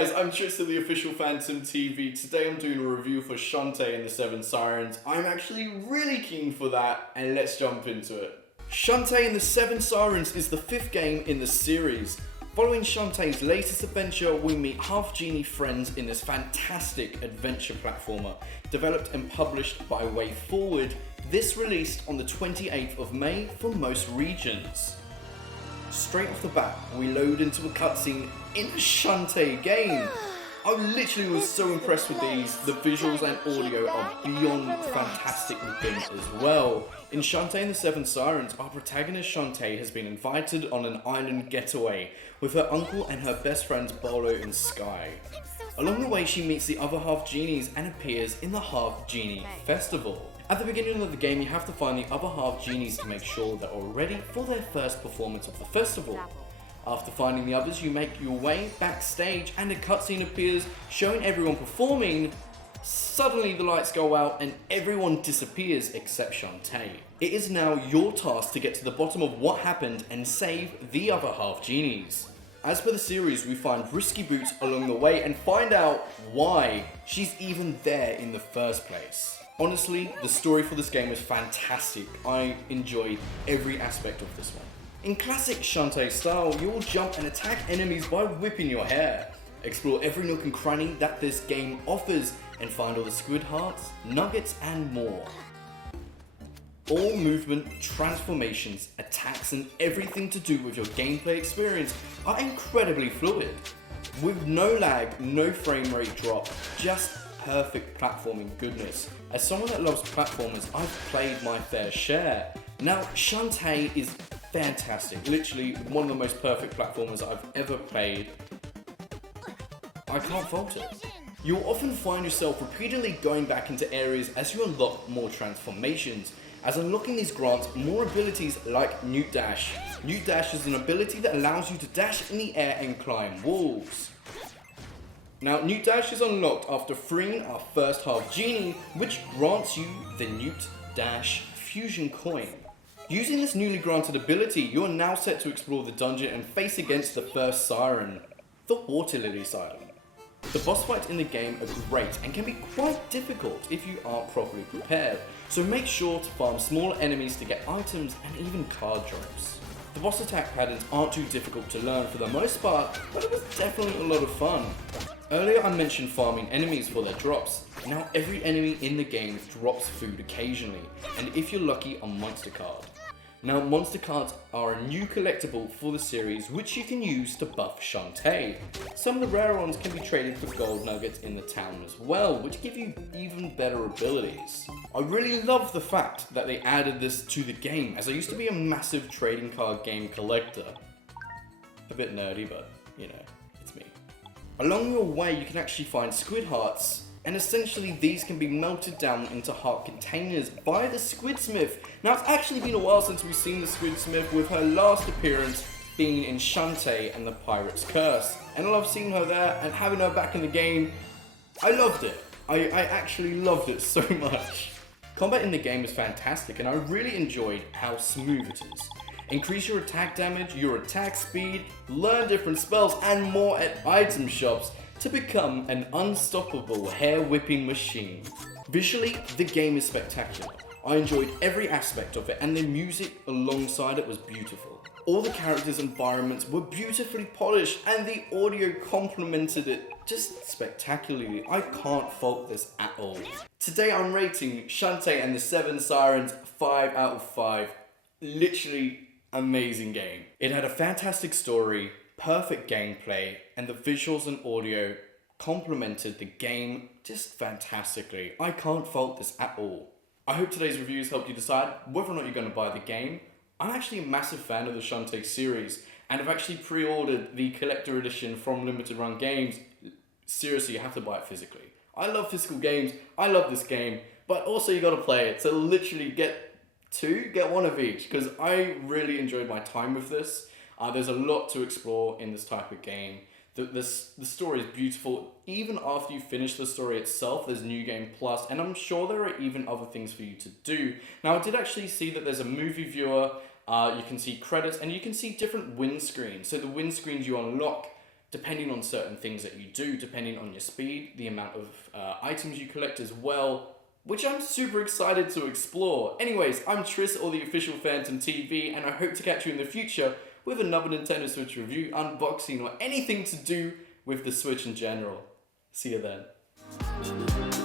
guys, I'm Tristan, the official Phantom TV. Today I'm doing a review for Shantae and the Seven Sirens. I'm actually really keen for that, and let's jump into it. Shantae and the Seven Sirens is the 5th game in the series. Following Shantae's latest adventure, we meet half-genie friends in this fantastic adventure platformer, developed and published by WayForward. This released on the 28th of May for most regions. Straight off the bat, we load into a cutscene in a Shantae game. I literally was so impressed with these. The visuals and audio are beyond fantastic looking as well. In Shantae and the Seven Sirens, our protagonist Shantae has been invited on an island getaway with her uncle and her best friends Bolo and Sky. Along the way, she meets the other half-genies and appears in the Half-Genie Festival. At the beginning of the game, you have to find the other half-genies to make sure they're all ready for their first performance of the festival. After finding the others, you make your way backstage and a cutscene appears showing everyone performing. Suddenly the lights go out and everyone disappears except Shantae. It is now your task to get to the bottom of what happened and save the other half-genies. As per the series, we find Risky Boots along the way and find out why she's even there in the first place. Honestly, the story for this game was fantastic. I enjoyed every aspect of this one. In classic Shantae style, you'll jump and attack enemies by whipping your hair. Explore every nook and cranny that this game offers and find all the squid hearts, nuggets and more. All movement, transformations, attacks and everything to do with your gameplay experience are incredibly fluid. With no lag, no frame rate drop, just perfect platforming goodness. As someone that loves platformers, I've played my fair share. Now, Shantae is fantastic, literally one of the most perfect platformers I've ever played. I can't fault it. You'll often find yourself repeatedly going back into areas as you unlock more transformations. As unlocking these grants more abilities like Newt Dash. Newt Dash is an ability that allows you to dash in the air and climb walls. Now, Newt Dash is unlocked after freeing our first half-genie, which grants you the Newt Dash Fusion Coin. Using this newly granted ability, you are now set to explore the dungeon and face against the first siren, the Water Lily Siren. The boss fights in the game are great and can be quite difficult if you aren't properly prepared, so make sure to farm smaller enemies to get items and even card drops. The boss attack patterns aren't too difficult to learn for the most part, but it was definitely a lot of fun. Earlier I mentioned farming enemies for their drops. Now every enemy in the game drops food occasionally, and if you're lucky, a monster card. Now, monster cards are a new collectible for the series which you can use to buff Shantae. Some of the rare ones can be traded for gold nuggets in the town as well, which give you even better abilities. I really love the fact that they added this to the game, as I used to be a massive trading card game collector. A bit nerdy, but you know, it's me. Along your way you can actually find squid hearts, and essentially these can be melted down into heart containers by the Squidsmith. Now, it's actually been a while since we've seen the Squidsmith, with her last appearance being in Shantae and the Pirate's Curse. And I love seeing her there and having her back in the game. I loved it. I actually loved it so much. Combat in the game is fantastic and I really enjoyed how smooth it is. Increase your attack damage, your attack speed, learn different spells and more at item shops to become an unstoppable hair-whipping machine. Visually, the game is spectacular. I enjoyed every aspect of it and the music alongside it was beautiful. All the characters' environments were beautifully polished and the audio complemented it just spectacularly. I can't fault this at all. Today I'm rating Shantae and the Seven Sirens 5 out of 5. Literally amazing game. It had a fantastic story, perfect gameplay, and the visuals and audio complemented the game just fantastically. I can't fault this at all. I hope today's reviews helped you decide whether or not you're going to buy the game. I'm actually a massive fan of the Shantae series and I've actually pre-ordered the collector edition from Limited Run Games. Seriously, you have to buy it physically. I love physical games, I love this game, but also you got to play it. So literally get one of each, because I really enjoyed my time with this. There's a lot to explore in this type of game. The story is beautiful. Even after you finish the story itself, there's New Game Plus, and I'm sure there are even other things for you to do. Now, I did actually see that there's a movie viewer, you can see credits, and you can see different windscreens. So the windscreens you unlock depending on certain things that you do, depending on your speed, the amount of items you collect as well, which I'm super excited to explore. Anyways, I'm Tris, or the official Phantom TV, and I hope to catch you in the future with another Nintendo Switch review, unboxing, or anything to do with the Switch in general. See you then.